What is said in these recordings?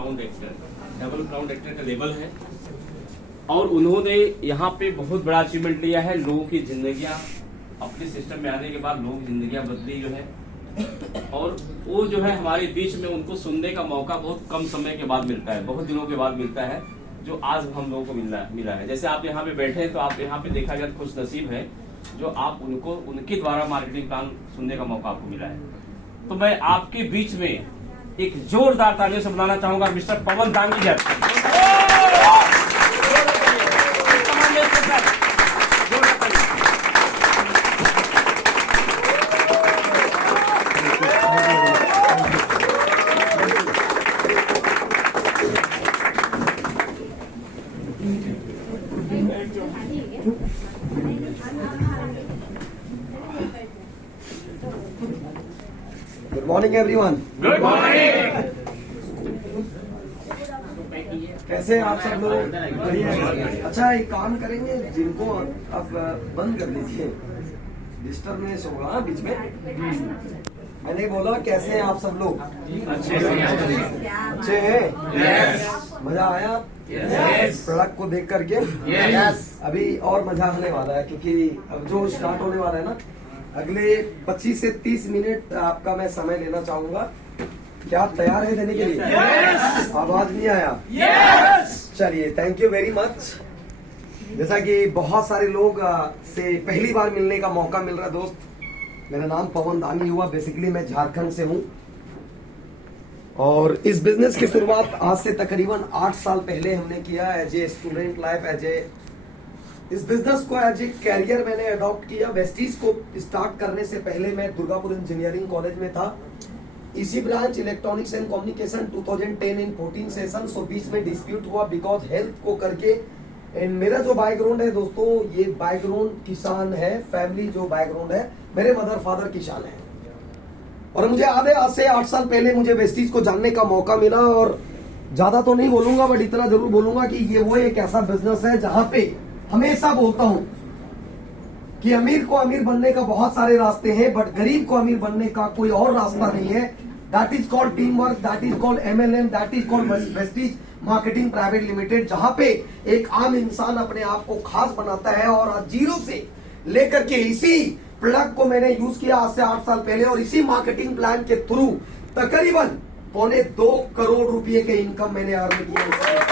Crown actor, double crown actor का label है। और उन्होंने यहाँ पे बहुत बड़ा अचीवमेंट लिया है। लोगों की जिंदगियां अपने सिस्टम में आने के बाद लोगों की जिंदगियां बदली जो है, और वो जो है हमारे बीच में उनको सुनने का मौका बहुत कम समय के बाद मिलता है, बहुत दिनों के बाद मिलता है, जो आज हम लोगों को मिला है। जैसे आप यहाँ पे बैठे हैं तो आप यहाँ पे देखा जाए खुश नसीब है जो आप उनको उनके द्वारा मार्केटिंग प्लान सुनने का मौका आपको मिला है। तो मैं आपके बीच में एक जोरदार तालियों से बुलाना चाहूंगा mister Pawan Dangi ji. Good morning everyone. Good morning. कैसे हैं आप सब लोग? बढ़िया। अच्छा, एक काम करेंगे, जिनको अब बंद कर लीजिए, डिस्टर्बेंस होगा बीच में। मैंने बोला कैसे हैं आप सब लोग? अच्छे हैं? मजा आया प्रोडक्ट को देख करके? अभी और मजा आने वाला है, क्योंकि अब जो स्टार्ट होने वाला है ना, अगले 25 से 30 मिनट आपका मैं समय लेना चाहूंगा। क्या आप तैयार है देने के लिए? आवाज नहीं आया? चलिए, थैंक यू वेरी मच। जैसा कि बहुत सारे लोग से पहली बार मिलने का मौका मिल रहा है दोस्त, मेरा नाम पवन दांगी हुआ। बेसिकली मैं झारखंड से हूँ और इस बिजनेस की शुरुआत आज से तकरीबन 8 साल पहले हमने किया एज ए स्टूडेंट लाइफ। इस बिजनेस को एज ए कैरियर मैंने अडॉप्ट किया। वेस्टीज को स्टार्ट करने से पहले मैं दुर्गापुर इंजीनियरिंग कॉलेज में था, इसी branch electronics and communication 2010 and 14 session. So बीच में डिस्प्यूट हुआ बिकॉज हेल्थ को करके। एंड मेरा जो बैकग्राउंड है दोस्तों, ये बैकग्राउंड किसान है। फैमिली जो बैकग्राउंड है, मेरे मदर फादर किसान है। और मुझे याद है आज से 8 साल पहले मुझे वेस्टीज को जानने का मौका मिला। और ज्यादा तो नहीं बोलूंगा, बट इतना जरूर बोलूंगा कि ये वो एक ऐसा बिजनेस है जहां पे हमेशा बोलता हूं कि अमीर को अमीर बनने का बहुत सारे रास्ते हैं, बट गरीब को अमीर बनने का कोई और रास्ता नहीं है। That is called team work, that is called MLM, that is called Vestige marketing private limited, जहां पे एक आम इंसान अपने आप को खास बनाता है। और आज जीरो से लेकर के इसी प्रोडक्ट को मैंने यूज किया आज से 8 साल पहले, और इसी मार्केटिंग प्लान के थ्रू तकरीबन 2.25 करोड़ रुपए के इनकम मैंने अर्न किया।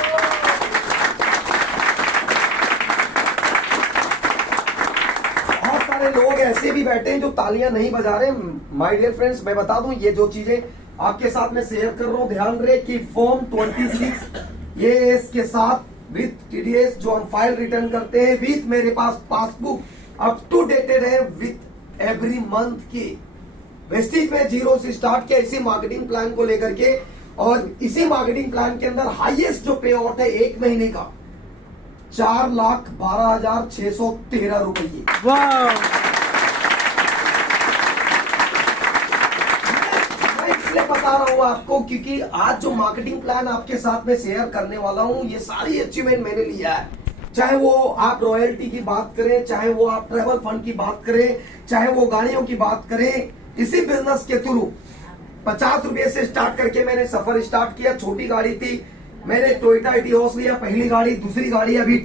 लोग ऐसे भी बैठे हैं जो तालियां नहीं बजा रहे। माय डियर फ्रेंड्स, मैं बता दूं, ये जो चीजें आपके साथ में शेयर कर रहा हूं, ध्यान रहे कि फॉर्म 26 ये इसके साथ विथ TDS जो हम फाइल रिटर्न करते हैं, विथ मेरे पास पासबुक अप टू डेटेड है विथ एवरी मंथ की। वेस्टीज में जीरो से स्टार्ट किया इसी मार्केटिंग प्लान को लेकर के, और इसी मार्केटिंग प्लान के अंदर हाईएस्ट जो पे आउट है 1 महीने का 4,12,613 रुपए की। मैं इसलिए बता रहा हूं आपको क्योंकि आज जो मार्केटिंग प्लान आपके साथ में शेयर करने वाला हूं, ये सारी अचीवमेंट मैंने लिया है। चाहे वो आप रॉयल्टी की बात करें, चाहे वो आप ट्रेवल फंड की बात करें, चाहे वो गाड़ियों की बात करें, इसी बिजनेस के थ्रू 50 रुपए से स्टार्ट करके मैंने सफर स्टार्ट किया। छोटी गाड़ी थी, मैंने टोयोटा इटियोस लिया पहली गाड़ी। दूसरी गाड़ी अभी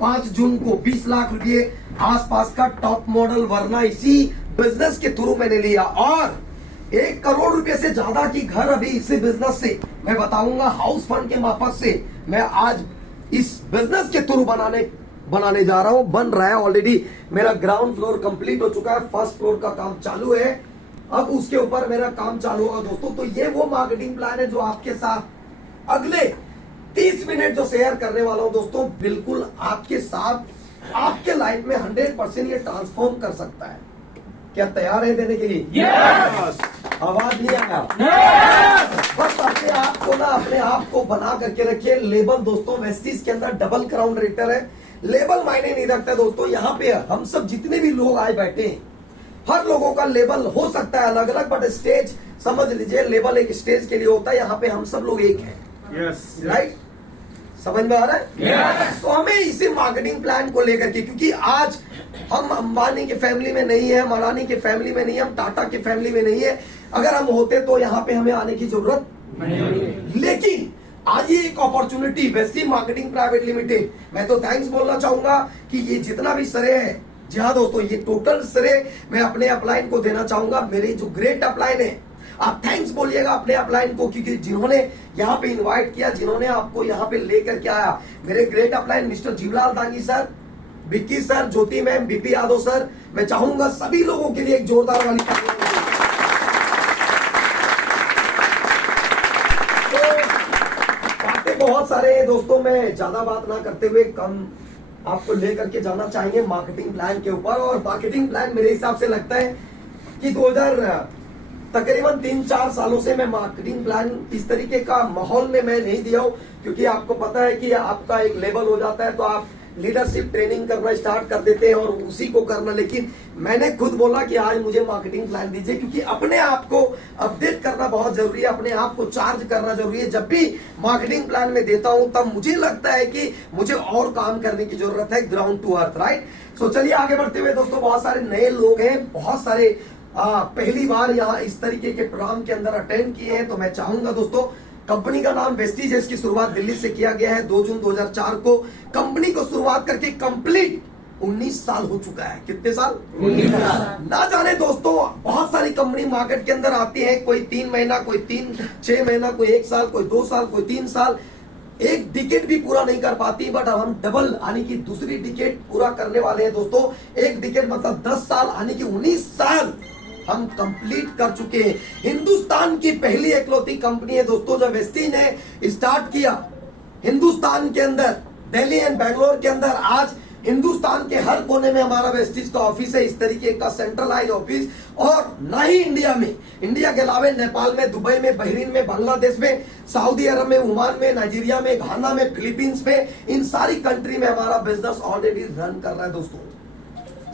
5 जून को 20 लाख रुपए आसपास का टॉप मॉडल वरना इसी बिजनेस के थ्रू मैंने लिया। और 1 करोड़ रुपए से ज्यादा की घर अभी इसी बिजनेस से मैं बताऊंगा, हाउस फंड के मार्फत से मैं आज इस बिजनेस के थ्रू बनाने जा रहा हूं। बन रहा है ऑलरेडी, मेरा ग्राउंड फ्लोर कंप्लीट हो चुका है, फर्स्ट फ्लोर का काम चालू है, अब उसके ऊपर मेरा काम चालू होगा दोस्तों। तो ये वो मार्केटिंग प्लान है जो आपके साथ अगले 30 मिनट जो शेयर करने वाला हूं दोस्तों, बिल्कुल आपके साथ आपके लाइफ में 100% ये ट्रांसफॉर्म कर सकता है। क्या तैयार है देने के लिए? Yes! आवाज नहीं आया? Yes! बस अपने आप को बना करके रखिए। लेबल दोस्तों वेस्टीज के अंदर डबल क्राउन रेटर है। लेबल मायने नहीं रखता दोस्तों। यहाँ पे हम सब जितने भी लोग आए बैठे हैं, हर लोगों का लेबल हो सकता है अलग अलग, बट स्टेज समझ लीजिए, लेबल एक स्टेज के लिए होता है। यहाँ पे हम सब लोग एक हैं। राइट? समझ में आ रहा है? yes. तो हमें इसी मार्केटिंग प्लान को लेकर के, क्योंकि आज हम अंबानी के फैमिली में नहीं है, हम अडानी के फैमिली में नहीं है, हम टाटा के फैमिली में नहीं है। अगर हम होते तो यहाँ पे हमें आने की जरूरत नहीं। लेकिन आज ये एक अपॉर्चुनिटी वेस्टी मार्केटिंग प्राइवेट लिमिटेड, मैं तो थैंक्स बोलना चाहूंगा कि ये जितना भी श्रेय है, जी हाँ दोस्तों, ये टोटल श्रेय मैं अपने अपलाइन को देना चाहूंगा। मेरे जो ग्रेट अपलाइन है, आप थैंक्स बोलिएगा अपने अपलाइन को, क्योंकि जिन्होंने यहाँ पे इनवाइट किया, जिन्होंने आपको यहाँ पे लेकर के आया, मेरे great upline mister Jeevlal Dangi sir, Vicky sir, Jyoti ma'am, BP Yadav sir, मैं चाहूंगा सभी लोगों के लिए एक जोरदार वाली तालियां। तो बातें बहुत सारे हैं दोस्तों, मैं ज्यादा बात ना करते हुए कम आपको लेकर के जाना चाहेंगे मार्केटिंग प्लान के ऊपर। और मार्केटिंग प्लान मेरे हिसाब से लगता है कि तकरीबन 3-4 सालों से मैं मार्केटिंग प्लान इस तरीके का माहौल में मैं नहीं दिया हूं, क्योंकि आपको पता है कि आपका एक लेवल हो जाता है तो आप लीडरशिप ट्रेनिंग करना स्टार्ट कर देते हैं और उसी को करना। लेकिन मैंने खुद बोला कि आज मुझे मार्केटिंग प्लान दीजिए, क्योंकि अपने आप को अपडेट करना बहुत जरूरी है, अपने आप को चार्ज करना जरूरी है। जब भी मार्केटिंग प्लान में देता हूं तब मुझे लगता है कि मुझे और काम करने की जरूरत है, ग्राउंड टू अर्थ, राइट। सो चलिए आगे बढ़ते हुए दोस्तों, बहुत सारे नए लोग हैं, बहुत सारे पहली बार यहाँ इस तरीके के प्रोग्राम के अंदर अटेंड किए हैं। तो मैं चाहूंगा दोस्तों, कंपनी का नाम वेस्टीज है, इसकी शुरुआत दिल्ली से किया गया है 2 जून 2004 को। कंपनी को शुरुआत करके कंप्लीट 19 साल हो चुका है। कितने साल? 19 साल। ना जाने दोस्तों, बहुत सारी कंपनी मार्केट के अंदर आती है, कोई 3 महीना, कोई 6 महीना, कोई 1 साल, कोई 2 साल, कोई 3 साल, एक डिकेट भी पूरा नहीं कर पाती। बट अब हम डबल यानी कि दूसरी डिकेट पूरा करने वाले हैं दोस्तों। एक डिकेट मतलब 10 साल यानी कि 19 साल हम कंप्लीट कर चुके हैं। हिंदुस्तान की पहली इकलौती कंपनी है दोस्तों, जो वेस्टीज ने स्टार्ट किया हिंदुस्तान के अंदर, दिल्ली एंड बैंगलोर के अंदर। आज हिंदुस्तान के हर कोने में हमारा वेस्टीज का ऑफिस है, इस तरीके का सेंट्रलाइज ऑफिस। और ना ही इंडिया में, इंडिया के अलावा नेपाल में, दुबई में, बहरीन में, बांग्लादेश में, सऊदी अरब में, ओमान में, नाइजीरिया में, घाना में, फिलीपींस में, इन सारी कंट्री में हमारा बिजनेस ऑलरेडी रन कर रहा है दोस्तों।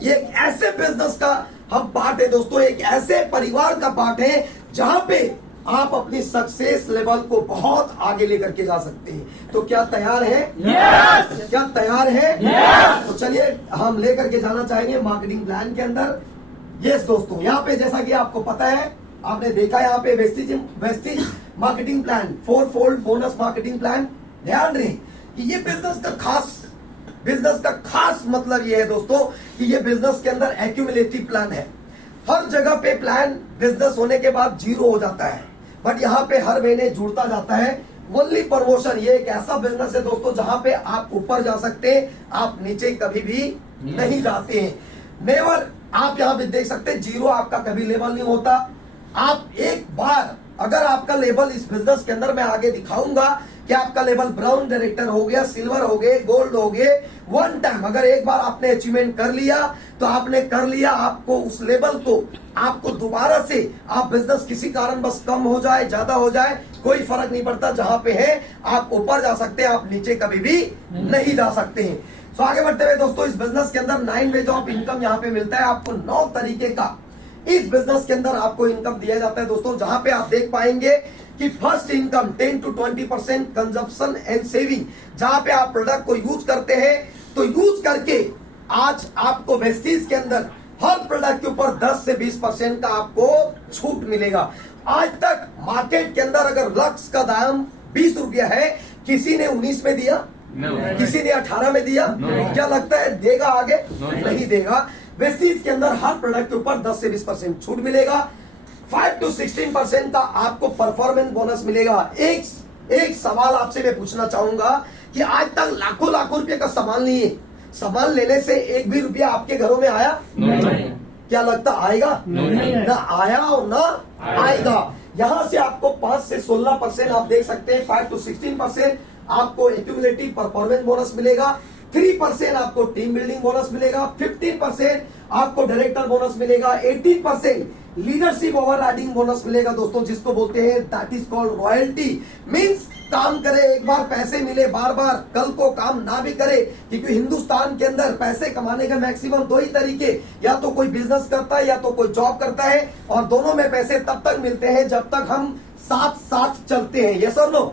ये एक ऐसे बिजनेस का हम पार्ट है दोस्तों, एक ऐसे परिवार का पार्ट है जहां पे आप अपनी सक्सेस लेवल को बहुत आगे लेकर के जा सकते हैं। तो क्या तैयार है? yes! क्या तैयार है? yes! तो चलिए हम लेकर के जाना चाहेंगे मार्केटिंग प्लान के अंदर। यस दोस्तों, यहाँ पे जैसा कि आपको पता है, आपने देखा यहाँ पे Vestige marketing plan, 4-fold bonus marketing plan. ध्यान रहे कि ये बिजनेस का खास मतलब ये है दोस्तों कि ये बिजनेस के अंदर एक्यूमुलेटिव प्लान है। हर जगह पे प्लान बिजनेस होने के बाद 0 हो जाता है, बट यहाँ पे हर महीने जुड़ता जाता है। ओनली प्रमोशन, ये एक ऐसा बिजनेस है दोस्तों जहां पे आप ऊपर जा सकते हैं, आप नीचे कभी भी नहीं जाते हैं। नेवर, आप यहाँ पे देख सकते हैं 0 आपका कभी लेवल नहीं होता। आप एक बार अगर आपका लेवल इस बिजनेस के अंदर, मैं आगे दिखाऊंगा कि आपका लेवल ब्राउन डायरेक्टर हो गया, सिल्वर हो गए, गोल्ड हो गए, वन टाइम अगर एक बार आपने अचीवमेंट कर लिया तो आपने कर लिया। आपको उस लेवल को, आपको दोबारा से, आप बिजनेस किसी कारण बस कम हो जाए, ज्यादा हो जाए, कोई फर्क नहीं पड़ता। जहां पे है आप ऊपर जा सकते हैं, आप नीचे कभी भी नहीं जा सकते हैं। तो आगे बढ़ते हुए दोस्तों, इस बिजनेस के अंदर 9 वेज ऑफ इनकम यहाँ पे मिलता है आपको। 9 तरीके का इस बिजनेस के अंदर आपको इनकम दिया जाता है दोस्तों, जहां पे आप देख पाएंगे कि first income 10 to 20% consumption and saving. जहां पे आप प्रोडक्ट को यूज करते हैं तो यूज करके आज आपको वेस्टीज के अंदर हर प्रोडक्ट के ऊपर 10 से 20% का आपको छूट मिलेगा। आज तक मार्केट के अंदर अगर लक्स का दाम 20 रुपया है, किसी ने 19 में दिया, किसी ने 18 में दिया, क्या लगता है देगा आगे? नहीं देगा। वेस्टीज के अंदर हर प्रोडक्ट के ऊपर 10 से 20% छूट मिलेगा। 5 to 16% का आपको परफॉर्मेंस बोनस मिलेगा। एक सवाल आपसे मैं पूछना चाहूंगा कि आज तक लाखों रुपए का सामान लिए, सामान लेने से एक भी रुपया आपके घरों में आया? नहीं। क्या लगता आएगा? नहीं। ना आया और ना आएगा। यहाँ से आपको 5 से 16% आप देख सकते हैं, 5 to 16% आपको एक्यूमुलेटिव परफॉर्मेंस बोनस मिलेगा। 3% आपको टीम बिल्डिंग बोनस मिलेगा। 15% आपको डायरेक्टर बोनस मिलेगा। 18% लीडरशिप ओवरराइडिंग बोनस मिलेगा दोस्तों, जिसको बोलते हैं that is called royalty. Means काम करे एक बार, पैसे मिले बार बार, कल को काम ना भी करे। क्योंकि हिंदुस्तान के अंदर पैसे कमाने का मैक्सिमम 2 ही तरीके, या तो कोई बिजनेस करता है या तो कोई जॉब करता है, और दोनों में पैसे तब तक मिलते हैं जब तक हम साथ चलते हैं। यस और नो?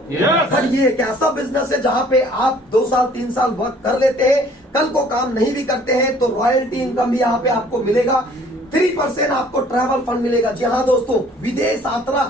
पर ये एक ऐसा बिजनेस है जहां पे आप 2 साल 3 साल वर्क कर लेते हैं, कल को काम नहीं भी करते हैं तो रॉयल्टी इनकम भी यहाँ पे आपको मिलेगा। 3% आपको ट्रैवल फंड मिलेगा। जी हाँ दोस्तों, विदेश यात्रा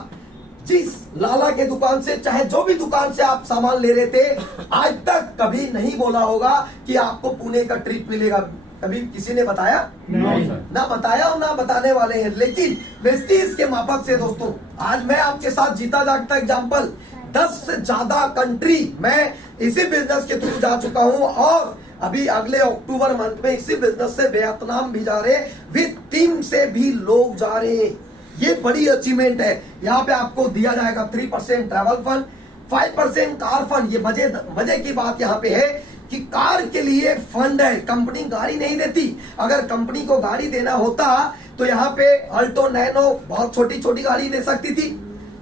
जिस लाला के दुकान से, चाहे जो भी दुकान से आप सामान ले रहे थे, आज तक कभी नहीं बोला होगा कि आपको पुणे का ट्रिप मिलेगा। कभी किसी ने बताया? नहीं सर। ना बताया और ना बताने वाले हैं। लेकिन वेस्टीज के माफक से दोस्तों, आज मैं आपके साथ जीता जागता एग्जाम्पल 10 से ज्यादा कंट्री मैं इसी बिजनेस के थ्रू जा चुका हूं, और अभी अगले अक्टूबर मंथ में इसी बिजनेस से वियतनाम भी जा रहे हैं, विद टीम से भी लोग जा रहे हैं। ये बड़ी अचीवमेंट है। यहाँ पे आपको दिया जाएगा 3% ट्रैवल फंड, 5% कार फंड। ये मजे की बात यहाँ पे है कि कार के लिए फंड है, कंपनी गाड़ी नहीं देती। अगर कंपनी को गाड़ी देना होता तो यहाँ पे अल्टो नैनो बहुत छोटी छोटी गाड़ी दे सकती थी,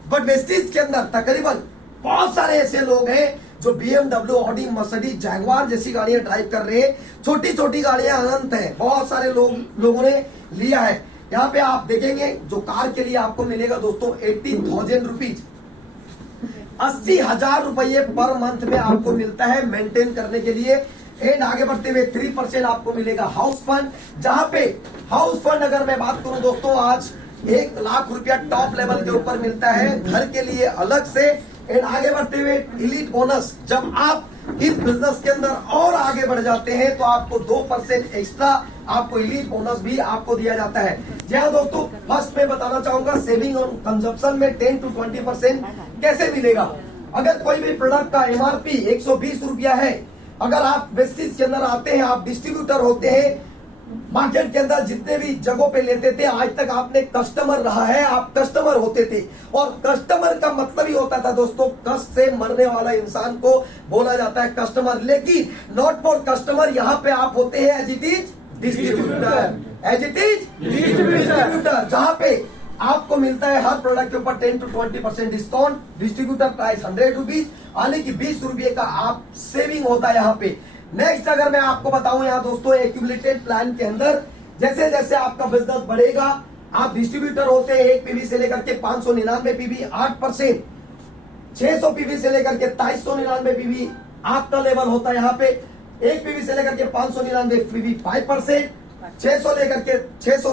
बट वेस्टीज के अंदर तकरीबन बहुत सारे ऐसे लोग हैं जो BMW, ऑडी, मर्सिडीज, जैगवार जैसी गाड़ियां ड्राइव कर रहे हैं। छोटी छोटी गाड़ियां अनंत है, बहुत सारे लोगों ने लिया है। यहाँ पे आप देखेंगे जो कार के लिए आपको मिलेगा दोस्तों 80,000 रुपीज, 80,000 रुपये पर मंथ में आपको मिलता है मेंटेन करने के लिए। एंड आगे बढ़ते हुए 3% आपको मिलेगा हाउस फंड, जहां पे हाउस फंड अगर मैं बात करूं दोस्तों, आज 1 लाख रुपया टॉप लेवल के ऊपर मिलता है घर के लिए अलग से। एंड आगे बढ़ते हुए इलीट बोनस, जब आप इस बिजनेस के अंदर और आगे बढ़ जाते हैं तो आपको 2% एक्स्ट्रा आपको इलीट बोनस भी आपको दिया जाता है। जी हाँ दोस्तों, फर्स्ट मैं बताना चाहूंगा सेविंग और कंजप्शन में 10 to 20% कैसे मिलेगा। अगर कोई भी प्रोडक्ट का MRP 120 रुपया है, अगर आप वेस्टीज के अंदर आते हैं, आप डिस्ट्रीब्यूटर होते हैं, मार्केट के अंदर जितने भी जगहों पे लेते थे, आज तक आपने कस्टमर रहा है, आप कस्टमर होते थे। और कस्टमर का मतलब ही होता था दोस्तों, कष्ट से मरने वाला इंसान को बोला जाता है कस्टमर। लेकिन नॉट फॉर कस्टमर, यहाँ पे आप होते हैं as it is distributor, as it is distributor, जहाँ पे आपको मिलता है हर प्रोडक्ट के ऊपर 10 to 20% discount. Distributor price 100 rupees, यानी कि 20 रुपये का आप सेविंग होता है यहाँ पे। नेक्स्ट अगर मैं आपको बताऊं यहाँ दोस्तों, एक्यूमुलेटेड प्लान के अंदर जैसे जैसे आपका बिजनेस बढ़ेगा, आप डिस्ट्रीब्यूटर होते हैं 1 PV से लेकर के 599 PV 8%, 600 PV से लेकर के 2399 PV आपका लेवल होता है यहाँ पे। 1 PV से लेकर के 599 PV 5%, 600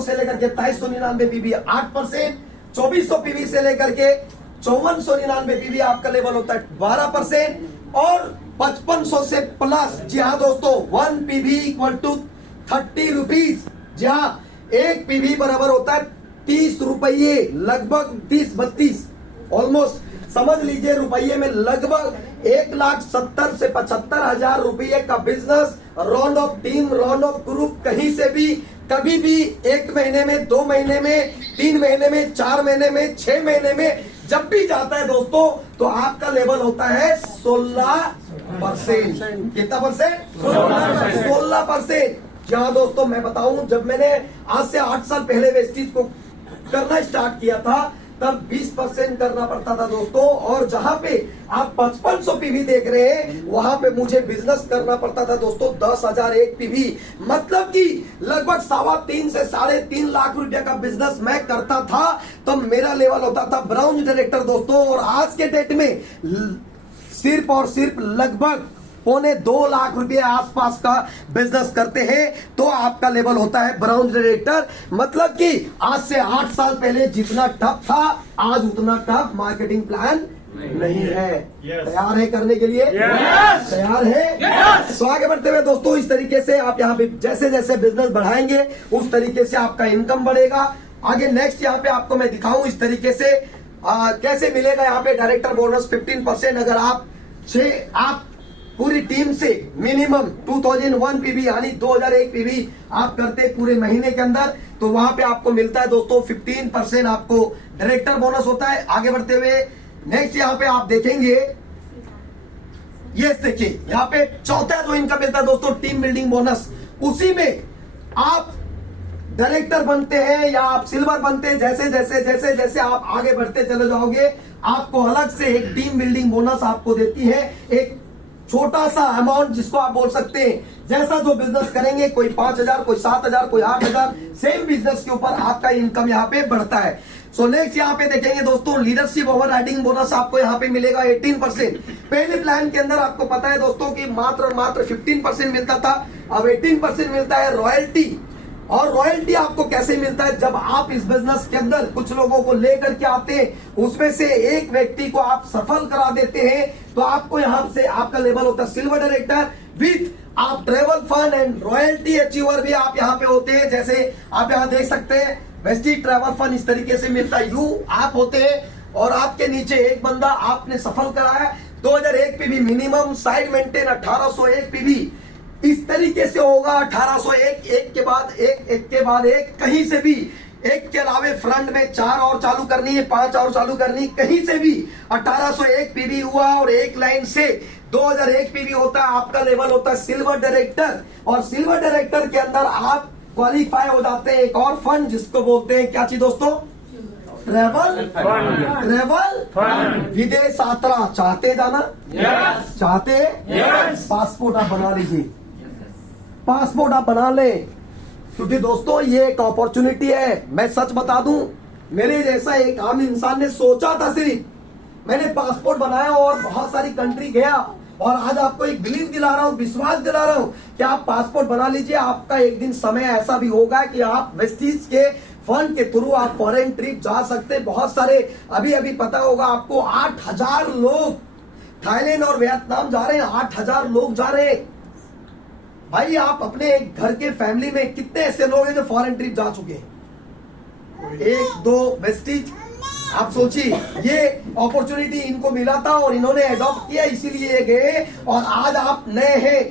से लेकर के 2399 PV 8%, 2400 PV से लेकर के 5499 PV आपका लेवल होता है 12%, और 5500 से प्लस, जी हाँ दोस्तों, 1 PV इक्वल टू 30 रुपीज। जी हाँ, 1 PV बराबर होता है 30 रुपये, लगभग 30-32 ऑलमोस्ट समझ लीजिए रुपये में लगभग 1,70,000 से 75,000 रुपये का business. Round of team, round of group, कहीं से भी कभी भी 1 महीने में, 2 महीने में, 3 महीने में, 4 महीने में, 6 महीने में जब भी जाता है दोस्तों, तो आपका लेवल होता है 16%। कितना परसेंट? 16%। जहाँ दोस्तों मैं बताऊं, जब मैंने आज से 8 साल पहले वेस्टीज को करना स्टार्ट किया था, तब 20% करना पड़ता था दोस्तों। और जहां पे आप 5500 PV देख रहे हैं, वहां पे मुझे बिजनेस करना पड़ता था दोस्तों 10,000 1 PV, मतलब कि लगभग 3.25 से 3.5 लाख रुपया का बिजनेस मैं करता था। तो मेरा लेवल होता था ब्राउन डायरेक्टर दोस्तों। और आज के डेट में सिर्फ और सिर्फ लगभग 1.25 लाख रुपए आसपास का बिजनेस करते हैं, तो आपका लेवल होता है ब्राउन डायरेक्टर। मतलब कि आज से 8 साल पहले जितना टफ था, आज उतना टफ मार्केटिंग प्लान नहीं है। तैयार है करने के लिए? तैयार है? तो आगे बढ़ते हुए दोस्तों, इस तरीके से आप यहाँ पे जैसे जैसे बिजनेस बढ़ाएंगे, उस तरीके से आपका इनकम बढ़ेगा। आगे नेक्स्ट यहाँ पे आपको मैं दिखाऊं इस तरीके से कैसे मिलेगा। यहाँ पे डायरेक्टर बोनस 15%, अगर आप पूरी टीम से मिनिमम 2001 PV यानी 2001 PV आप करते पूरे महीने के अंदर, तो वहां पे आपको मिलता है दोस्तों 15% आपको डायरेक्टर बोनस होता है। आगे बढ़ते हुए नेक्स्ट यहाँ पे आप देखेंगे, ये देखिए यहाँ पे चौथा जो इनका मिलता है दोस्तों टीम बिल्डिंग बोनस। उसी में आप डायरेक्टर बनते हैं या आप सिल्वर बनते हैं, जैसे जैसे जैसे जैसे आप आगे बढ़ते चले जाओगे, आपको अलग से एक टीम बिल्डिंग बोनस आपको देती है, एक छोटा सा अमाउंट जिसको आप बोल सकते हैं। जैसा जो बिजनेस करेंगे, कोई 5,000, कोई 7,000, कोई 8,000, सेम बिजनेस के ऊपर आपका इनकम यहाँ पे बढ़ता है। सो नेक्स्ट यहाँ पे देखेंगे दोस्तों, लीडरशिप ओवर राइडिंग बोनस आपको यहाँ पे मिलेगा 18%। पहले प्लान के अंदर आपको पता है दोस्तों कि मात्र 15% मिलता था, अब 18% मिलता है। रॉयल्टी और रॉयल्टी आपको कैसे मिलता है? जब आप इस बिजनेस के अंदर कुछ लोगों को लेकर के आते हैं, उसमें से एक व्यक्ति को आप सफल करा देते हैं, तो आपको यहां से आपका लेवल होता है सिल्वर डायरेक्टर विथ आप travel fund and royalty achiever भी आप यहाँ पे होते हैं। जैसे आप यहाँ देख सकते हैं वेस्टीज ट्रेवल फंड इस तरीके से मिलता है। यू आप होते हैं और आपके नीचे एक बंदा आपने सफल कराया 2001 PV minimum side maintain 1801 PV इस तरीके से होगा। 1801 एक के बाद एक के बाद एक, कहीं से भी एक के अलावे फ्रंट में 4 और चालू करनी है, 5 और चालू करनी, कहीं से भी 1801 पीवी हुआ और एक लाइन से 2001 पीवी होता है। आपका लेवल होता है सिल्वर डायरेक्टर और सिल्वर डायरेक्टर के अंदर आप क्वालिफाई हो जाते हैं एक और फंड जिसको बोलते हैं क्या चीज दोस्तों? ट्रेवल विदेश यात्रा। चाहते जाना? चाहते? पासपोर्ट आप बना लीजिए, पासपोर्ट आप बना ले, क्योंकि दोस्तों ये एक अपॉर्चुनिटी है। मैं सच बता दूं, मेरे जैसा एक आम इंसान ने सोचा था, सिर्फ मैंने पासपोर्ट बनाया और बहुत सारी कंट्री गया और आज आपको एक बिलीव दिला रहा हूं, विश्वास दिला रहा हूं कि आप पासपोर्ट बना लीजिए। आपका एक दिन समय ऐसा भी होगा कि आप वेस्टीज के फंड के थ्रू आप फॉरेन ट्रिप जा सकते। बहुत सारे अभी पता होगा आपको 8000 लोग थाईलैंड और वियतनाम जा रहे हैं, 8000 लोग जा रहे हैं। भाई आप अपने घर के फैमिली में कितने ऐसे लोग हैं जो फॉरेन ट्रिप जा चुके हैं? 1-2 वेस्टीज। आप सोचिए ये अपॉर्चुनिटी इनको मिला था और इन्होंने अडॉप्ट किया, इसीलिए ये गए और आज आप नए हैं,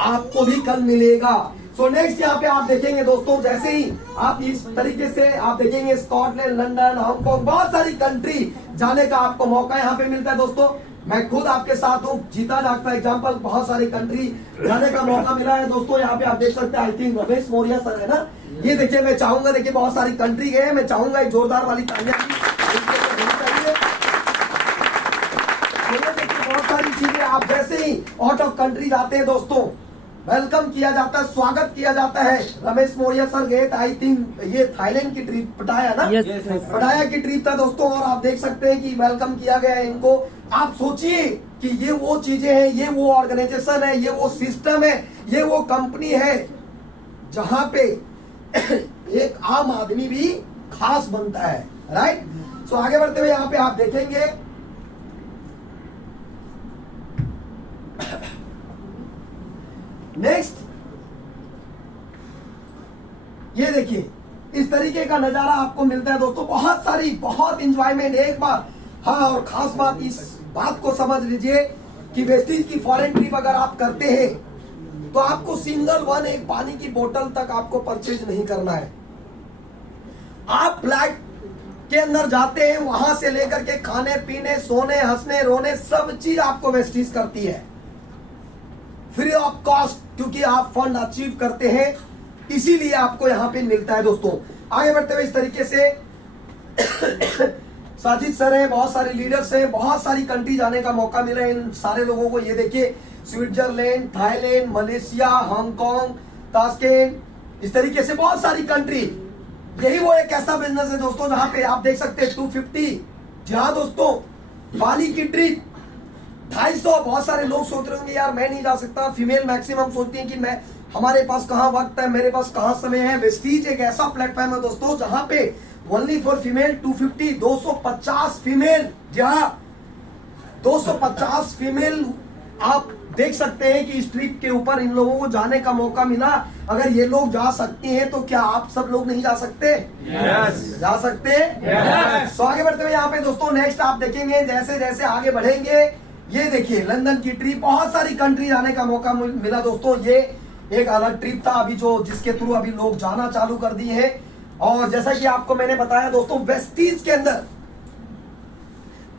आपको भी कल मिलेगा। सो नेक्स्ट यहाँ पे आप देखेंगे दोस्तों, जैसे ही आप इस तरीके से आप देखेंगे स्कॉटलैंड, लंदन, हांगकांग, बहुत सारी कंट्री जाने का आपको मौका यहाँ पे मिलता है। दोस्तों मैं खुद आपके साथ हूँ, जीता जागता एग्जाम्पल, बहुत सारी कंट्री जाने का मौका मिला है। दोस्तों यहाँ पे आप देख सकते हैं, I think Ramesh Maurya sir है ना, ये देखिए मैं चाहूंगा, देखिए बहुत सारी कंट्री गए, मैं चाहूंगा एक जोरदार वाली तालियां चाहिए। बहुत सारी चीजें आप जैसे ही आउट ऑफ कंट्री जाते हैं दोस्तों, वेलकम किया जाता है, स्वागत किया जाता है। रमेश मौर्य सर गए थे, आई थिंक ये थाईलैंड की ट्रिप, पटाया ना, पटाया की ट्रिप था दोस्तों, और आप देख सकते हैं कि वेलकम किया गया है इनको। आप सोचिए कि ये वो चीजें हैं, ये वो ऑर्गेनाइजेशन है, ये वो सिस्टम है, ये वो कंपनी है जहां पे एक आम आदमी भी खास बनता है, राइट। सो आगे बढ़ते हुए यहाँ पे आप देखेंगे नेक्स्ट, ये देखिए इस तरीके का नजारा आपको मिलता है दोस्तों। बहुत इंजॉयमेंट एक बार। हाँ, और खास बात इस बात को समझ लीजिए कि वेस्टीज की फॉरेन ट्रिप अगर आप करते हैं तो आपको सिंगल वन एक पानी की बोतल तक आपको परचेज नहीं करना है। आप फ्लैट के अंदर जाते हैं, वहां से लेकर के खाने पीने, सोने, हंसने, रोने, सब चीज आपको वेस्टीज करती है फ्री ऑफ कॉस्ट, क्योंकि आप फंड अचीव करते हैं, इसीलिए आपको यहां पे मिलता है दोस्तों। आगे बढ़ते हुए इस तरीके से साजिद सर है, बहुत सारे लीडर्स हैं, बहुत सारी कंट्री जाने का मौका मिला है इन सारे लोगों को। ये देखिए Switzerland, Thailand, Malaysia, Hong Kong, Tashkent, इस तरीके से बहुत सारी कंट्री। यही वो एक ऐसा बिजनेस है दोस्तों जहां पे आप देख सकते हैं 250। जहां दोस्तों बाली की ट्रिप 250। बहुत सारे लोग सोच रहे होंगे यार मैं नहीं जा सकता, फीमेल मैक्सिमम सोचती है कि मैं, हमारे पास कहाँ वक्त है, मेरे पास कहाँ समय है। वेस्टीज एक ऐसा प्लेटफॉर्म है दोस्तों जहां पे ओनली फॉर फीमेल 250, 250 फीमेल, जहां 250 फीमेल आप देख सकते हैं कि इस ट्रिप के ऊपर इन लोगों को जाने का मौका मिला। अगर ये लोग जा सकती हैं तो क्या आप सब लोग नहीं जा सकते? जा सकते हैं। तो आगे बढ़ते हुए यहाँ पे दोस्तों नेक्स्ट आप देखेंगे, जैसे जैसे आगे बढ़ेंगे, ये देखिए लंदन की ट्रिप, बहुत सारी कंट्री जाने का मौका मिला दोस्तों। ये एक अलग ट्रिप था अभी जो जिसके थ्रू अभी लोग जाना चालू कर दिए हैं। और जैसा कि आपको मैंने बताया दोस्तों, वेस्टीज के अंदर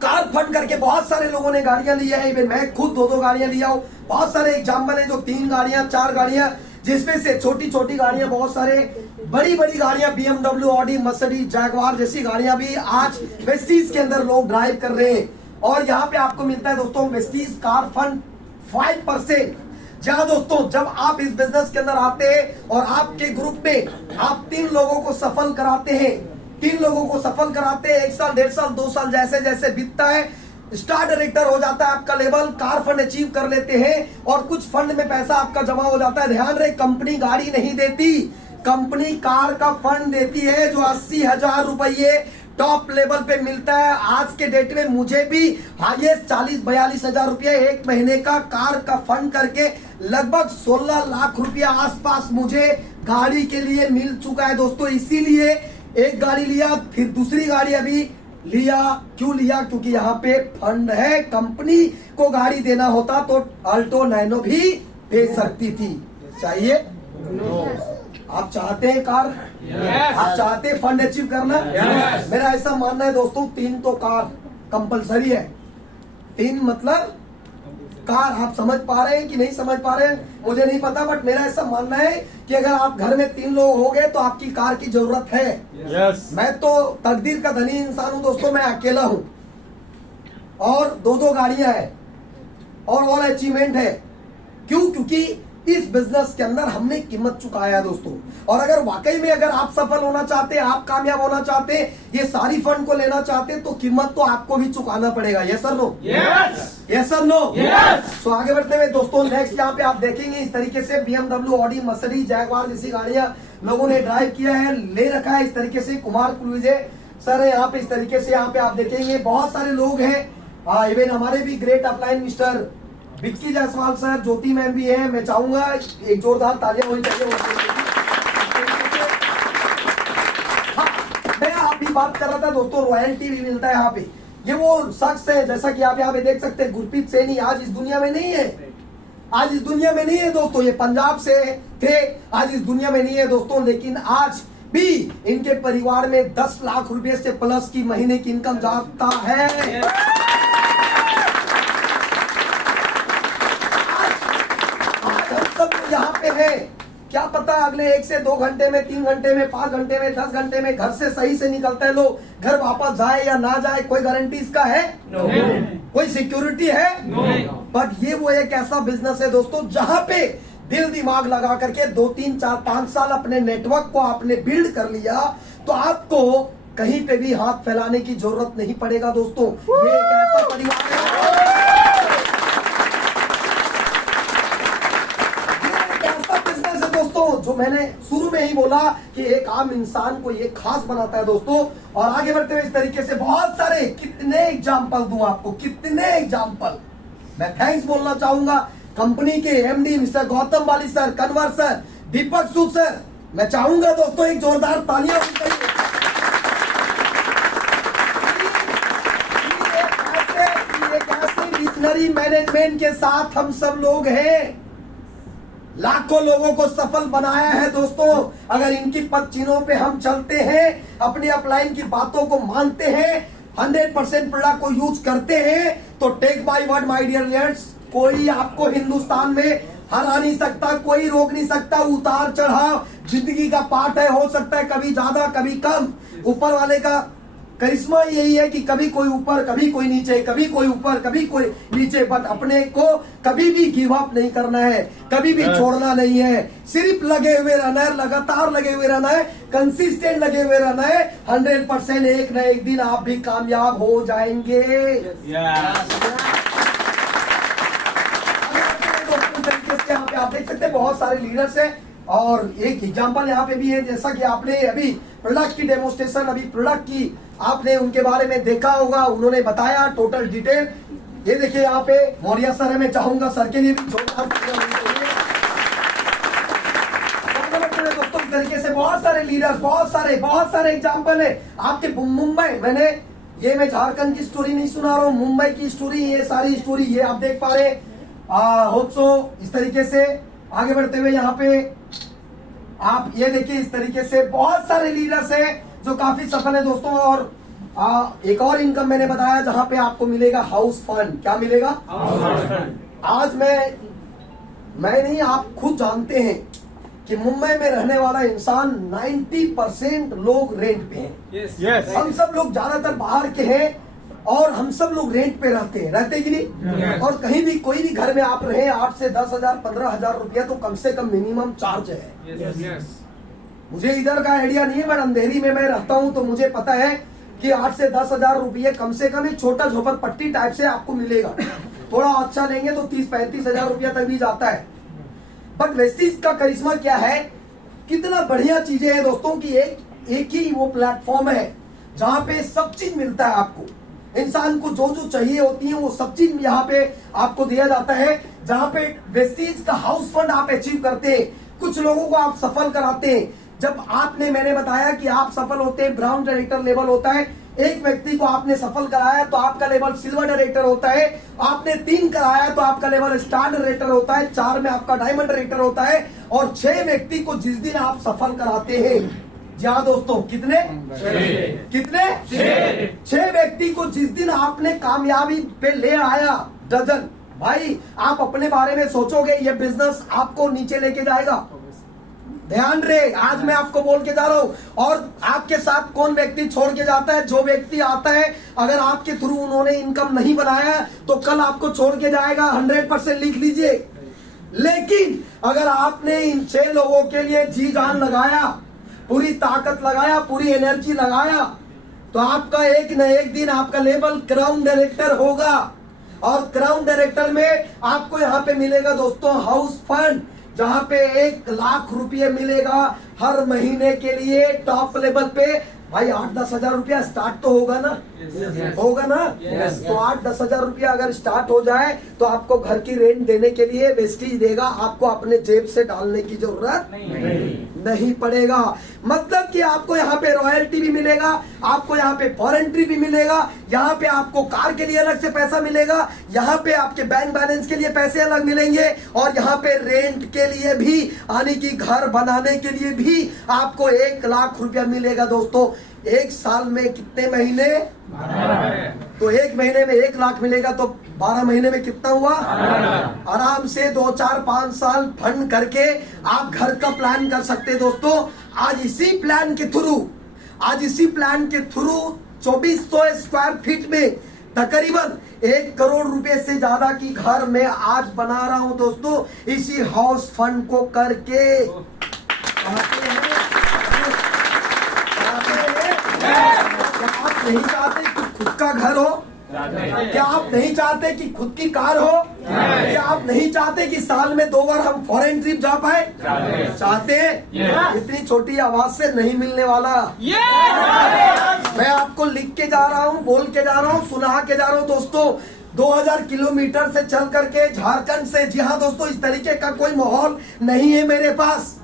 कार फंड करके बहुत सारे लोगों ने गाड़ियां लिया है। मैं खुद 2-2 गाड़ियां लिया हूं। बहुत सारे एग्जाम्पल है जो 3 गाड़ियां, 4 गाड़ियां, जिसमें से छोटी छोटी गाड़ियां बहुत सारे, बड़ी बड़ी गाड़ियां BMW, ऑडी, मर्सिडीज, जैगवार जैसी गाड़ियां भी आज वेस्टीज के अंदर लोग ड्राइव कर रहे हैं। और यहाँ पे आपको मिलता है दोस्तों वेस्टीज कार फंड 5%। जहां दोस्तों जब आप इस बिजनेस के अंदर आते हैं और आपके ग्रुप में आप 3 लोगों को सफल कराते हैं, 3 लोगों को सफल कराते हैं, 1 साल, 1.5 साल, 2 साल जैसे जैसे बीतता है, स्टार डायरेक्टर हो जाता है आपका लेवल, कार फंड अचीव कर लेते हैं और कुछ फंड में पैसा आपका जमा हो जाता है। ध्यान रहे, कंपनी गाड़ी नहीं देती, कंपनी कार का फंड देती है जो 80,000 रुपये टॉप लेवल पे मिलता है। आज के डेट में मुझे भी हाईएस्ट 40-42 हजार रुपये एक महीने का कार का फंड करके लगभग 16 लाख रुपया आसपास मुझे गाड़ी के लिए मिल चुका है दोस्तों। इसीलिए एक गाड़ी लिया, फिर दूसरी गाड़ी अभी लिया। क्यों लिया? क्योंकि यहाँ पे फंड है। कंपनी को गाड़ी देना होता तो अल्टो नैनो भी दे सकती थी। चाहिए? आप चाहते हैं कार? आप चाहते हैं फंड अचीव करना? मेरा ऐसा मानना है दोस्तों, 3 तो कार कंपलसरी है। 3 मतलब कार। आप समझ पा रहे हैं कि नहीं समझ पा रहे हैं मुझे नहीं पता, बट मेरा ऐसा मानना है कि अगर आप घर में 3 लोग हो गए तो आपकी कार की जरूरत है। मैं तो तकदीर का धनी इंसान हूं दोस्तों, मैं अकेला हूं और 2 गाड़ियां हैं और ऑल अचीवमेंट है। क्यों? क्योंकि इस बिजनेस के अंदर हमने कीमत चुकाया है दोस्तों। और अगर वाकई में अगर आप सफल होना चाहते, आप कामयाब होना चाहते, ये सारी फंड को लेना चाहते, तो कीमत तो आपको भी चुकाना पड़ेगा। Yes sir no? Yes sir no? तो आगे बढ़ते हुए दोस्तों, नेक्स्ट यहाँ पे आप देखेंगे इस तरीके से BMW, ऑडी, मर्सिडीज, जैगवार जैसी गाड़ियां लोगों ने ड्राइव किया है, ले रखा है। इस तरीके से कुमार कुलविजय सर है यहाँ पे। इस तरीके से यहाँ पे आप देखेंगे बहुत सारे लोग हैं। इवन हमारे भी great upline mister Vicky Jaiswal sir, Jyoti ma'am भी है। मैं चाहूंगा एक जोरदार तालियां होनी चाहिए। हाँ, मैं अभी बात कर रहा था दोस्तों, रॉयल्टी भी मिलता है यहाँ पे। ये वो शख्स है जैसा कि आप यहाँ पे देख सकते हैं, गुरप्रीत सैनी आज इस दुनिया में नहीं है। आज इस दुनिया में नहीं है दोस्तों। ये पंजाब से थे, आज इस दुनिया में नहीं है दोस्तों। लेकिन आज भी इनके परिवार में 10 लाख रुपए से प्लस की महीने की इनकम जाता है। यहाँ पे है, क्या पता अगले 1 से 2 घंटे में, 3 घंटे में, 5 घंटे में, 10 घंटे में घर से सही से निकलते हैं लोग। घर वापस जाए या ना जाए, कोई गारंटी इसका है? कोई सिक्योरिटी है? बट ये वो एक ऐसा बिजनेस है दोस्तों जहां पे दिल दिमाग लगा करके 2, 3, 4, 5 साल अपने नेटवर्क को आपने बिल्ड कर लिया तो आपको कहीं पे भी हाथ फैलाने की जरूरत नहीं पड़ेगा दोस्तों। ये एक ऐसा परिवार है, जो मैंने शुरू में ही बोला कि एक आम इंसान को ये खास बनाता है दोस्तों। और आगे बढ़ते हुए इस तरीके से बहुत सारे, कितने एग्जाम्पल दूं आपको, कितने एग्जाम्पल। मैं थैंक्स बोलना चाहूंगा कंपनी के MD मिस्टर गौतम बाली सर, कन्वर सर, दीपक सूद सर। मैं चाहूंगा दोस्तों एक जोरदार तालियां होनी चाहिए। एक ऐसे विजनरी मैनेजमेंट के साथ हम सब लोग हैं। लाखों लोगों को सफल बनाया है दोस्तों। अगर इनकी पद चिन्हों पे हम चलते हैं, अपनी अपलाइन की बातों को मानते हैं, 100% प्रोडक्ट को यूज करते हैं, तो take my word my dear learners, कोई आपको हिंदुस्तान में हरा नहीं सकता, कोई रोक नहीं सकता। उतार चढ़ाव जिंदगी का पार्ट है, हो सकता है कभी ज्यादा कभी कम। ऊपर वाले का करिश्मा यही है कि कभी कोई ऊपर, कभी कोई नीचे, कभी कोई ऊपर, कभी कोई नीचे, बट अपने को कभी भी गिव अप नहीं करना है, कभी भी छोड़ना नहीं है। सिर्फ लगे हुए रहना है, लगातार लगे हुए रहना है, कंसिस्टेंट लगे हुए रहना है। 100% एक न एक दिन आप भी कामयाब हो जाएंगे। यहाँ पे आप देख सकते हैं बहुत सारे लीडर्स हैं और एक एग्जांपल यहाँ पे भी है, जैसा कि आपने अभी प्रोडक्ट की डेमोस्ट्रेशन, अभी प्रोडक्ट की आपने उनके बारे में देखा होगा, उन्होंने बताया टोटल डिटेल। ये देखिए यहाँ पे मौर्य सर है, मैं चाहूंगा सर के लिए भी जोरदार दोस्तों। इस तरीके से बहुत सारे लीडर्स, बहुत सारे एग्जाम्पल है आपके। मुंबई, मैं झारखंड की स्टोरी नहीं सुना रहा हूँ, मुंबई की स्टोरी, ये सारी स्टोरी ये आप देख पा रहे। होप सो इस तरीके से आगे बढ़ते हुए यहाँ पे आप ये देखिए, इस तरीके से बहुत सारे लीडर्स हैं जो काफी सफल है दोस्तों। और एक और इनकम मैंने बताया जहां पे आपको मिलेगा हाउस फंड। क्या मिलेगा? आज मैं नहीं, आप खुद जानते हैं कि मुंबई में रहने वाला इंसान 90% लोग रेंट पे हैं। Yes. हम सब लोग ज्यादातर बाहर के हैं और हम सब लोग रेंट पे रहते हैं कि नहीं? और कहीं भी कोई भी घर में आप रहे, 8 से 10 हजार 15 हजार रुपया तो कम से कम मिनिमम चार्ज है। मुझे इधर का आइडिया नहीं है, बट अंधेरी में मैं रहता हूं तो मुझे पता है कि 8 से 10 हजार रुपये कम से कम एक छोटा झोपड़पट्टी टाइप से आपको मिलेगा। थोड़ा अच्छा लेंगे तो 30-35 हजार रुपया तक भी जाता है। बट वेस्टीज का करिश्मा क्या है कितना बढ़िया चीजें हैं दोस्तों कि एक ही वो प्लेटफॉर्म है जहां पे सब चीज मिलता है आपको। इंसान को जो जो चाहिए होती है वो सब चीज यहाँ पे आपको दिया जाता है। जहाँ पे वेस्टीज का हाउस फंड आप अचीव करते हैं, कुछ लोगों को आप सफल कराते हैं। जब मैंने बताया कि आप सफल होते हैं, ब्राउन डायरेक्टर लेवल होता है। एक व्यक्ति को आपने सफल कराया तो आपका लेवल सिल्वर डायरेक्टर होता है। आपने 3 कराया तो आपका लेवल स्टार डायरेक्टर होता है। 4 में आपका डायमंड डायरेक्टर होता है। और 6 व्यक्ति को जिस दिन आप सफल कराते हैं, जी हाँ दोस्तों, कितने 6 व्यक्ति को जिस दिन आपने कामयाबी पे ले आया डजन, भाई आप अपने बारे में सोचोगे ये बिजनेस आपको नीचे लेके जाएगा। ध्यान रहे, आज मैं आपको बोल के जा रहा हूं। और आपके साथ कौन व्यक्ति छोड़ के जाता है? जो व्यक्ति आता है, अगर आपके थ्रू उन्होंने इनकम नहीं बनाया तो कल आपको छोड़ के जाएगा, 100% लिख लीजिए। लेकिन अगर आपने इन 6 लोगों के लिए जी जान लगाया, पूरी ताकत लगाया, पूरी एनर्जी लगाया, तो आपका एक न एक दिन आपका लेवल क्राउन डायरेक्टर होगा। और क्राउन डायरेक्टर में आपको यहाँ पे मिलेगा दोस्तों हाउस फंड, जहाँ पे 1 लाख रुपये मिलेगा हर महीने के लिए टॉप लेवल पे। भाई 8-10 हजार रुपया स्टार्ट तो होगा ना, होगा ना। तो 8-10 हजार रुपया अगर स्टार्ट हो जाए तो आपको घर की रेंट देने के लिए वेस्टीज देगा, आपको अपने जेब से डालने की जरूरत नहीं पड़ेगा। मतलब कि आपको यहाँ पे रॉयल्टी भी मिलेगा, आपको यहाँ पे फॉरेंट्री भी मिलेगा, यहाँ पे आपको कार के लिए अलग से पैसा मिलेगा, यहाँ पे आपके बैंक बैलेंस के लिए पैसे अलग मिलेंगे, और यहाँ पे रेंट के लिए भी, यानी कि घर बनाने के लिए भी आपको 1 लाख रुपया मिलेगा दोस्तों। 1 साल में कितने महीने? 12। तो 1 महीने में 1 लाख मिलेगा तो 12 महीने में कितना हुआ? आराम से 2, 4, 5 साल फंड करके आप घर का प्लान कर सकते हैं दोस्तों। आज इसी प्लान के थ्रू 2400 स्क्वायर फीट में तकरीबन 1 करोड़ रुपए से ज्यादा की घर में आज बना रहा हूं दोस्तों, इसी हाउस फंड को करके। क्या आप नहीं चाहते कि खुद का घर हो? क्या आप नहीं चाहते कि खुद की कार हो? क्या आप नहीं चाहते कि साल में 2 बार हम फॉरेन ट्रिप जा पाए? चाहते हैं? इतनी छोटी आवाज से नहीं मिलने वाला। मैं आपको लिख के जा रहा हूँ, बोल के जा रहा हूँ, सुना के जा रहा हूँ दोस्तों। 2000 किलोमीटर से चल करके झारखंड से, जी हाँ दोस्तों, इस तरीके का कोई माहौल नहीं है मेरे पास,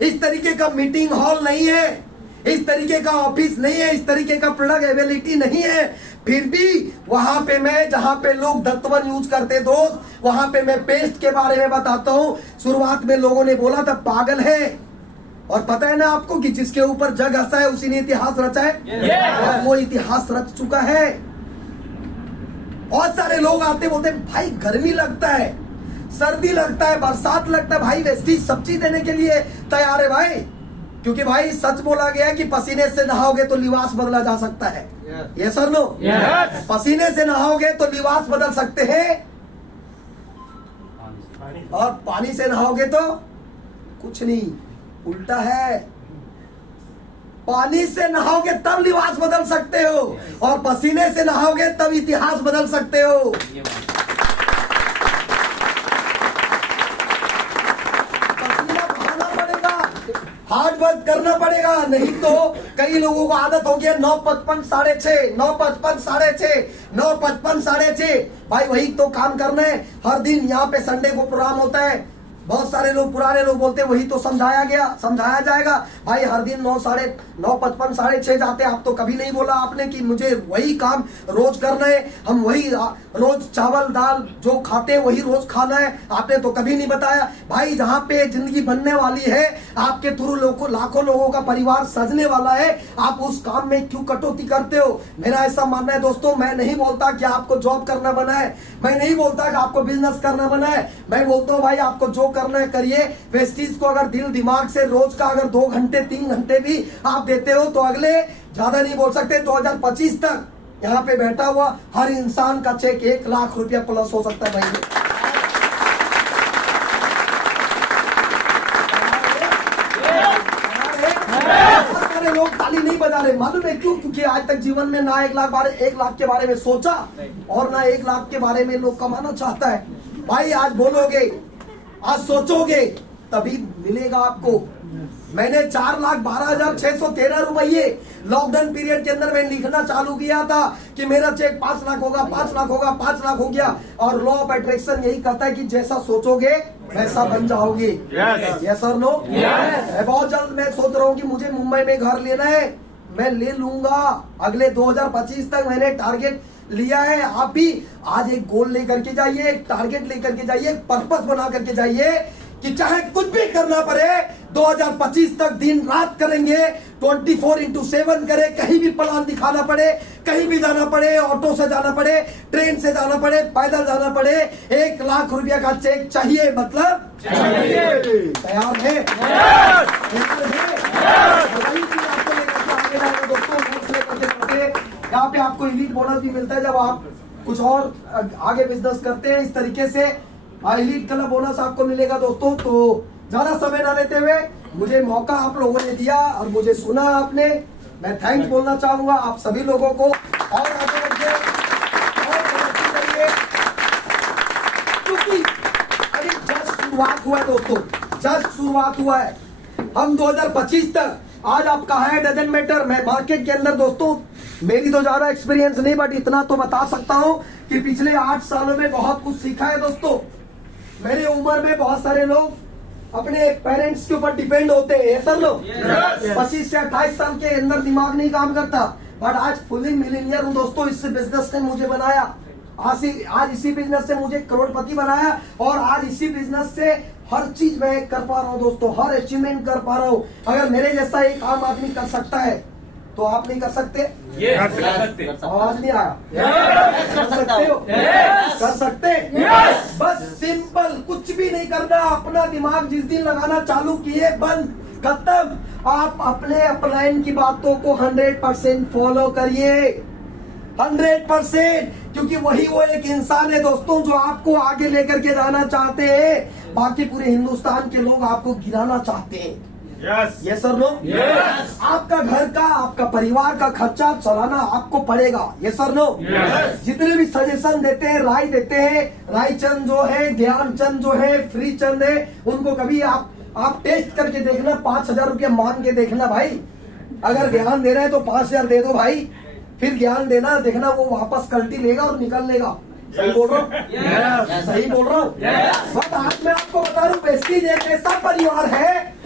इस तरीके का मीटिंग हॉल नहीं है, इस तरीके का ऑफिस नहीं है, इस तरीके का प्रोडक्ट अवेलेबिलिटी नहीं है। फिर भी वहां पे मैं, जहां पे लोग दत्तवन यूज करते दोस्त, वहां पे मैं पेस्ट के बारे में बताता हूं। शुरुआत में लोगों ने बोला था पागल है, और पता है ना आपको कि जिसके ऊपर जग हंसा है उसी ने इतिहास रचा है। और वो इतिहास रच चुका है। बहुत सारे लोग आते बोलते भाई गर्मी लगता है, सर्दी लगता है, बरसात लगता है, भाई वेस्टीज सब चीज देने के लिए तैयार है भाई। क्योंकि भाई सच बोला गया कि पसीने से नहाओगे तो लिबास बदला जा सकता है। ये सर नो, पसीने से नहाओगे तो लिबास बदल सकते हैं, और पानी से नहाओगे तो कुछ नहीं, उल्टा है। पानी से नहाओगे तब लिबास बदल सकते हो, और पसीने से नहाओगे तब इतिहास बदल सकते हो। हार्ड वर्क करना पड़ेगा, नहीं तो कई लोगों को आदत हो गया 9:55 6:30, 9:55 6:30, 9:55 6:30। भाई वही तो काम करना है हर दिन। यहाँ पे संडे को प्रोग्राम होता है, बहुत सारे लोग, पुराने लोग बोलते हैं वही तो समझाया जाएगा। भाई हर दिन 9:55 6:30 जाते। आप तो कभी नहीं बोला आपने कि मुझे वही काम रोज करना है, हम वही रोज चावल दाल जो खाते हैं वही रोज खाना है, आपने तो कभी नहीं बताया। भाई जहाँ पे जिंदगी बनने वाली है, आपके थ्रू लाखों लोगों का परिवार सजने वाला है, आप उस काम में क्यों कटौती करते हो? मेरा ऐसा मानना है दोस्तों। मैं नहीं बोलता कि आपको जॉब करना बना है, मैं नहीं बोलता कि आपको बिजनेस करना बना है, मैं बोलता हूँ भाई आपको जो करना है करिए। वेस्टीज को अगर दिल दिमाग से रोज का अगर 2 घंटे 3 घंटे भी आप देते हो तो अगले, ज्यादा नहीं बोल सकते, 2025 तक यहाँ पे बैठा हुआ हर इंसान का चेक 1 लाख रुपया प्लस हो सकता है भाई। सारे लोग ताली नहीं बजा रहे, मालूम है क्यों? क्योंकि आज तक जीवन में ना 1 लाख के बारे में सोचा, और ना 1 लाख के बारे में लोग कमाना चाहता है। भाई आज बोलोगे, आज सोचोगे, तभी मिलेगा आपको। मैंने 4,12,613 रुपये लॉकडाउन पीरियड के अंदर मैं लिखना चालू किया था कि मेरा चेक 5 लाख होगा, 5 लाख होगा, 5 लाख हो गया। और लॉ ऑफ अट्रैक्शन यही कहता है कि जैसा सोचोगे वैसा बन जाओगे। यस और नो? बहुत जल्द मैं सोच रहा हूँ कि मुझे मुंबई में घर लेना है, मैं ले लूंगा। अगले 2025 तक मैंने टारगेट लिया है। आप भी आज एक गोल लेकर के जाइए, एक टारगेट लेकर के जाइए, एक पर्पस बना करके जाइए कि चाहे कुछ भी करना पड़े 2025 तक दिन रात करेंगे, 24/7 करें। कहीं भी प्लान दिखाना पड़े, कहीं भी जाना पड़े, ऑटो से जाना पड़े, ट्रेन से जाना पड़े, पैदल जाना पड़े, 1 लाख रुपया का चेक चाहिए, मतलब चाहिए। तैयार है? यहाँ पे आपको इलीट बोनस भी मिलता है जब आप कुछ और आगे बिजनेस करते हैं। इस तरीके से इलीट कलर बोनस आपको मिलेगा दोस्तों। तो ज्यादा समय ना लेते हुए मुझे मौका आप लोगों ने दिया और मुझे सुना आपने, मैं थैंक्स बोलना चाहूंगा आप सभी लोगों को। और आगे बढ़िए और तरक्की करिए, क्योंकि अभी जस्ट शुरुआत हुआ है दोस्तों, जस्ट शुरुआत हुआ है। हम 2025 तक, आज आपका है डजन मैटर। मैं मार्केट के अंदर दोस्तों, मेरी तो ज्यादा एक्सपीरियंस नहीं, बट इतना तो बता सकता हूं कि पिछले 8 सालों में बहुत कुछ सीखा है दोस्तों। मेरी उम्र में बहुत सारे लोग अपने पेरेंट्स के ऊपर डिपेंड होते हैं, सर लोग 25 से 28 साल के अंदर दिमाग नहीं काम करता, बट आज फुल्ली मिलीनियर हूँ दोस्तों। इस बिजनेस ने मुझे बनाया, आज इसी बिजनेस से मुझे करोड़पति बनाया, और आज इसी बिजनेस से हर चीज मैं कर पा रहा हूँ दोस्तों, हर अचीवमेंट कर पा रहा हूँ। अगर मेरे जैसा एक आम आदमी कर सकता है तो आप नहीं कर सकते? आवाज नहीं आया? कर सकते हो? कर सकते? बस सिंपल, कुछ भी नहीं करना। अपना दिमाग जिस दिन लगाना चालू किए, बंद, खत्म। आप अपने अपलाइन की बातों को 100% फॉलो करिए, 100%, क्योंकि वही वो एक इंसान है दोस्तों जो आपको आगे लेकर के जाना चाहते हैं। बाकी पूरे हिंदुस्तान के लोग आपको गिराना चाहते हैं। Yes sir no? आपका घर का, आपका परिवार का खर्चा चलाना आपको पड़ेगा। Yes sir no? जितने भी सजेशन देते हैं, राय देते हैं, रायचंद जो है, ज्ञानचंद जो है, फ्री चंद है, उनको कभी आप टेस्ट करके देखना, 5,000 रुपया मांग के देखना भाई। अगर ज्ञान दे रहे हैं तो 5,000 दे दो भाई, फिर ज्ञान देना, देखना वो वापस कल्टी लेगा और निकल लेगा। सही बोल रहा हूँ? सही बोल रहा हूँ? बट आज मैं आपको बता रहा हूँ, वेस्टीज एक ऐसा परिवार है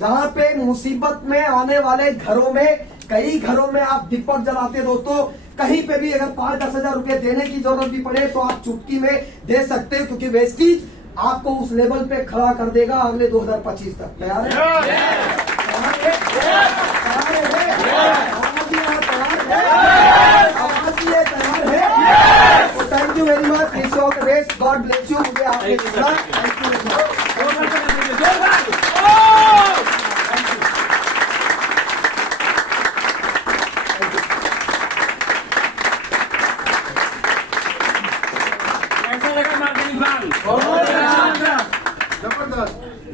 जहाँ पे मुसीबत में आने वाले घरों में, कई घरों में आप दीपक जलाते दोस्तों। कहीं पे भी अगर 5-10 हजार रुपए देने की जरूरत भी पड़े तो आप चुटकी में दे सकते हो, क्योंकि वेस्टीज आपको उस लेवल पे खड़ा कर देगा अगले 2025 तक। तैयार है? Thank you very much, wish you all the best, God bless you. मुझे आपने सुना, थैंक यू।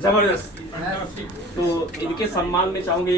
जबरदस्त। तो इनके सम्मान में चाहूंगी